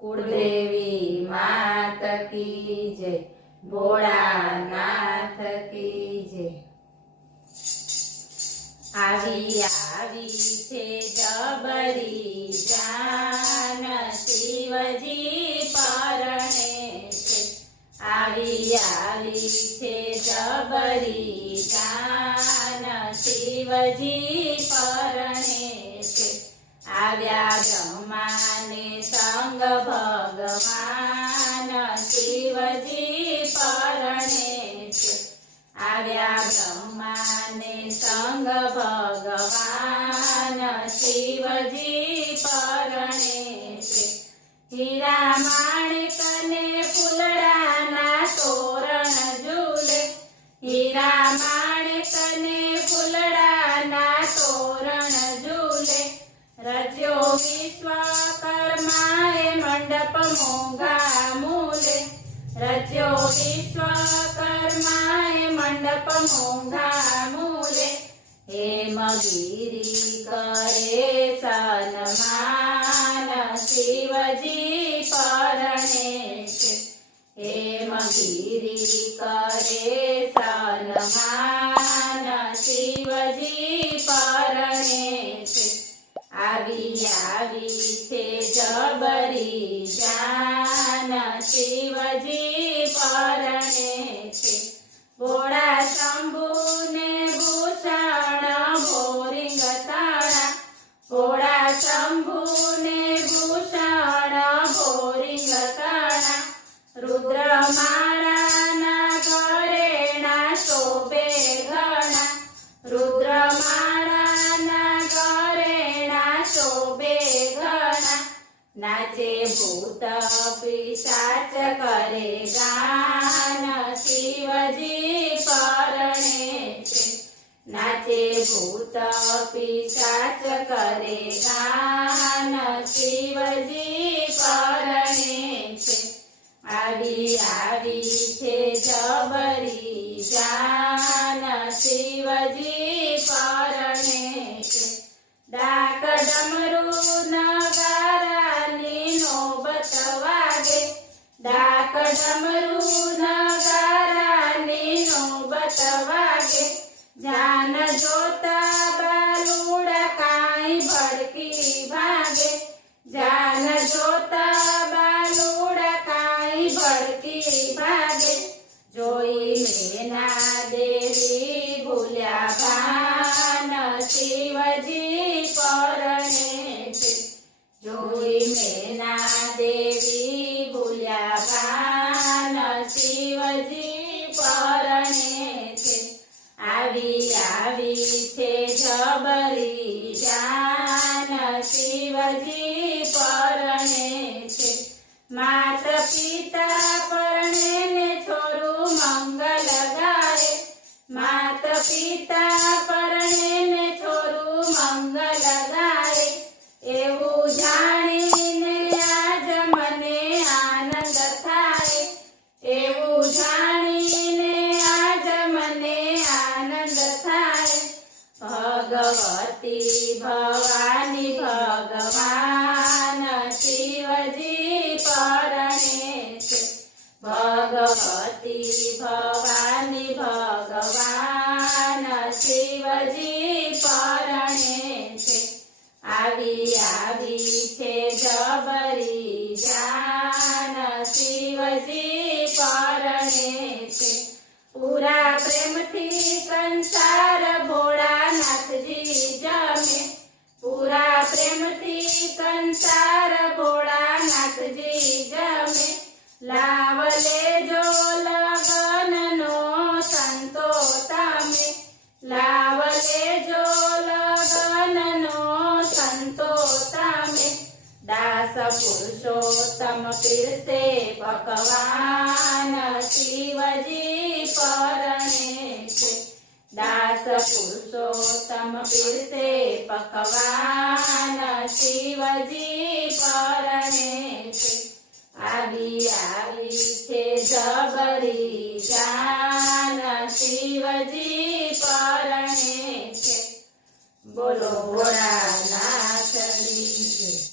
कुलदेवी मात की जय, भोळानाथ की जय। आवी आवी छे जबरी जान शिवजी परणे छे। आवी आवी छे जबरी जान शिवजी परणे छे। आव्या ब्रह्माने संग भगवान शिवजी परणे छे। आव्या ब्रह्माने संग भगवान शिवजी परणे छे। हीरा माणिकने फूलडाना तोरण झूले। हीरा माणिकने फूलडाना तोरण झूले। रच्यो विश्वकर्माए मंडप मोंघा मूले। रच्यो विश्वकर्माए मंडप मोंघा मूले। हेमगिरी करे सन्मान शिवजी परणे छे। हेमगिरी करे सन्मान शिवजी परणे छे। आवी आवी छे जबरी जान शिवजी परणे छे। भोळा शंभुने भूषण भोरिंग ताळा। भोळा शंभुने भूषण भोरिंग ताळा। रुद्रमाळाना गळेना शोभे घणा। रुद्रमाळाना गळेना शोभे घणा। नाचे भूत पिशाच करे गान शिवजी परणे छे। नाचे भूत पिशाच करे गान शिवजी परणे छे। आवी आवी छे जबरी जान शिवजी परणे छे। डाक डमरू नगारानी नोबत वागे। डाक डमरू नगारानी नोबत वागे। जान जोता बालुड़ा काई भड़की भागे। जान जोता बालुड़ा काई भड़की भागे। जोई मेना देवी भूल्या भान शिवजी परणे छे। जोई मेना देवी भूल्या भान शिवजी परणे छे। आवी आवी छे जबरी जान शिवजी परणे छे। मात पिता परणे ने छोरू मंगल गाए। मात पिता परणे ने छोरू मंगल गाए। एवुं जाणीने आज मने आनंद थाय। एवुं जाणीने आज मने आनंद थाय। भगवती भवानी भगवान शिवजी परणे छे। भगवती भवानी भगवान शिवजी परणे छे। आवी आवी छे जबरी जान शिवजी परणे छे। पूरा प्रेमथी कंसार भोळानाथजी जमे। पूरा प्रेमथी कंसार भोळानाथजी जमे। लावले जो लगननो संतो तमे। लावले जो लगननो संतो तमे। दास पुरुषोत्तम पीरसे पकवान शिवजी परणे छे। दास पुरुषोत्तम पीरसे पकवान शिवजी परणे छे। आवी आवी छे जबरी जान शिवजी परणे छे। बोलो भोळा